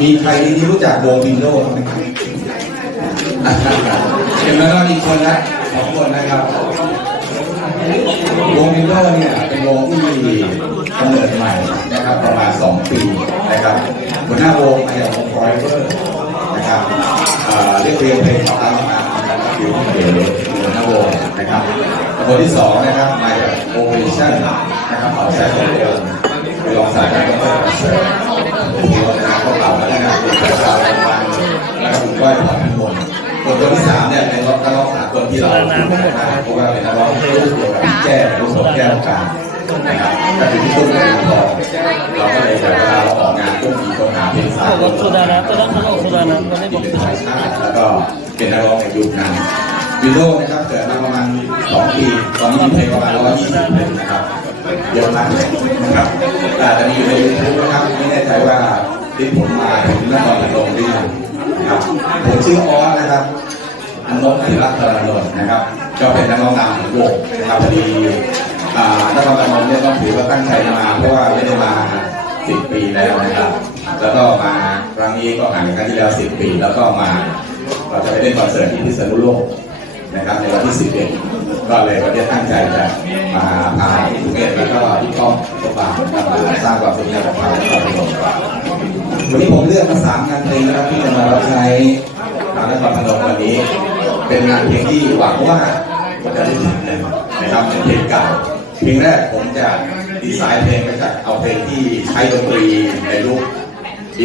มีใครที่รู้จักวงวินโดไหมครับเห็นไหมว่ามีคนละสองคนนะครับวงวินโดเนี่ยเป็นวงที่กำเนิดใหม่นะครับประมาณ 2 ปีนะครับหัวหน้าวงมาจากวงฟอร์เวอร์นะครับเรียกเรียงเพลงของเรามานะครับคือเดียวหัวหน้าวงนะครับคนที่สองนะครับมาจากโอเปอเรชั่นนะครับขอใช้ตัวเดิมเป็นรองศาสตราจารย์ดรประเสริฐ ผู้ว่าการพวางนเป็นประชาชนมก็คุณก้อยพรพิมลคนคนที่สามเนี่ยเป็นนักร้องสากลที่เราคุ้นกันได้เพราะว่าเป็นนักร้องที่รู้ตัวกับแก้วรู้ตัวแก้วการนะครับก็คือที่ตุ้มเป็นทองเราก็เลยเวลาเราออกงานก็มีคนหาเพลงสากลบอกโซดานะตอนนั้นเขาบอกโซดานะตอนนี้บอกที่สายชาติแล้วก็เป็นนักร้องในยุคนั้นวิโดนะครับเกิดมาประมาณ2ปีตอนนี้มีเพลงประมาณ120เพลงนะครับเยอะมากนะครับแต่ตอนนี้อยู่ในยูทูบนะครับไม่แน่ใจว่า ที่ผมมาถึงนครพนมหรือยังนะครับผมชื่อออสนะครับอันนบศิรัตน์ธนนท์นะครับ ก็เป็นนักร้องนำของวงนะครับพอดีอ่านครพนมเนี่ยต้องถือว่าตั้งใจมาเพราะว่าไม่ได้มา10ปีแล้วนะครับ แล้วก็มาครั้งนี้ก็ห่างจากครั้งที่แล้ว10ปี แล้วก็มาเราจะไปเล่นคอนเสิร์ตที่พิษณุโลกนะครับในวันที่11ก็เลยวันนี้ตั้งใจจะมาพาพี่สุเมธแล้วก็พี่ก้องตัวบางมาสร้างความสุขให้กับชาวนครพนมวัน เลือกมาสามงานเพลงนะครับที่จะมารับใช้ทางนครพนมวันนี้ เป็นงานเพลงที่หวังว่าจะได้ถึงนะครับเป็นเพลงเก่าเพลงแรกผมจะดีไซน์เพลงมาจากเอาเพลงที่ใช้ดนตรีในรูป ปี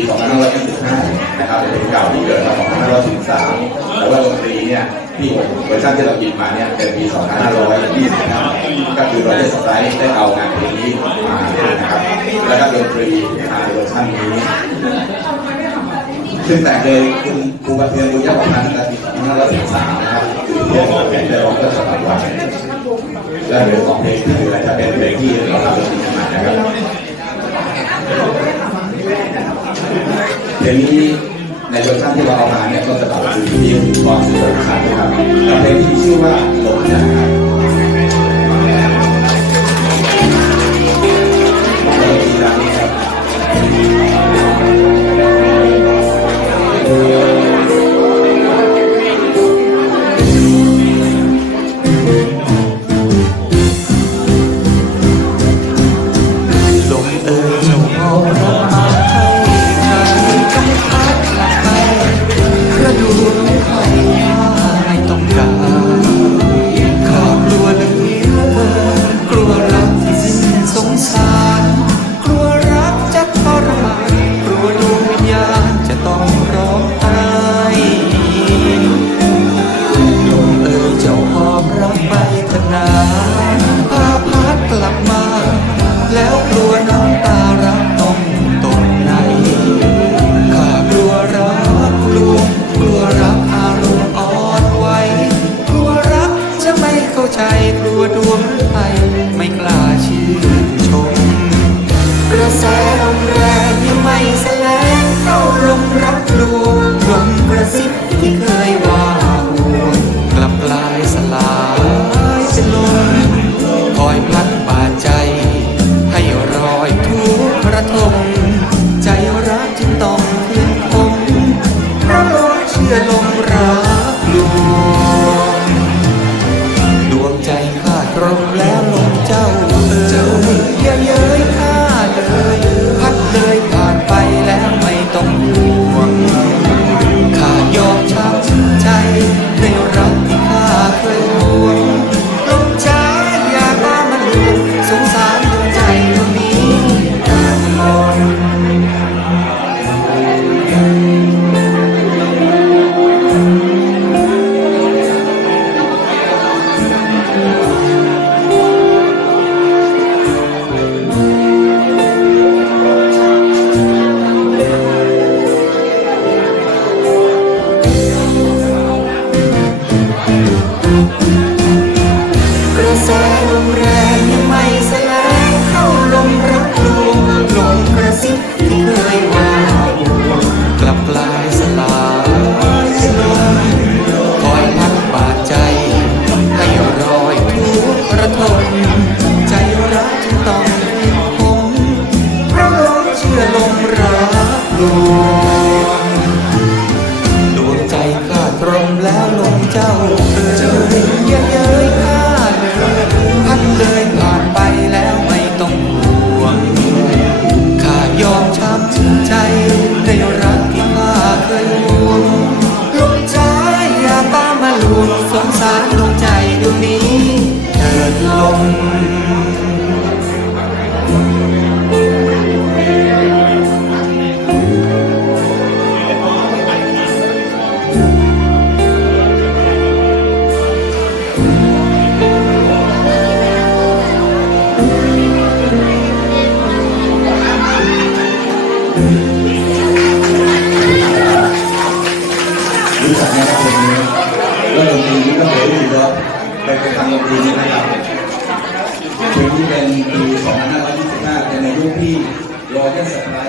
2525นะครับเป็นเก่าที่เกิดมา2513แต่ว่าดนตรีเนี่ยที่เวอร์ชันที่เราหยิบมาเนี่ยเป็นปี 2525ก็คือเราได้สไลด์ได้เอางานเพลงนี้มานะครับแล้วก็ดนตรีมาในเวอร์ชันนี้ซึ่งแต่งโดยคุณครูบันเทิงบุญยประพันธ์ตั้งปี2513นะครับคือเรื่องของเพลงเดิมก็สมัยวันและเหลือสองเพลงที่เหลือจะเป็นเพลงที่เราทำเป็นเพลงใหม่นะครับ เดี๋ยวนี้ในเวอร์ชันที่เราเอามาเนี่ยก็จะตัดคือที่อยู่ก่อนสุดสำคัญนะครับกับเพลงที่มีชื่อว่าหลมจาก กลัวด Oh. ก็เหลืออยู่รถไปไปฟังดนตรีนี้นะครับเพลงที่เป็นปี 2525เป็นในยุคที่รอแค่สปาย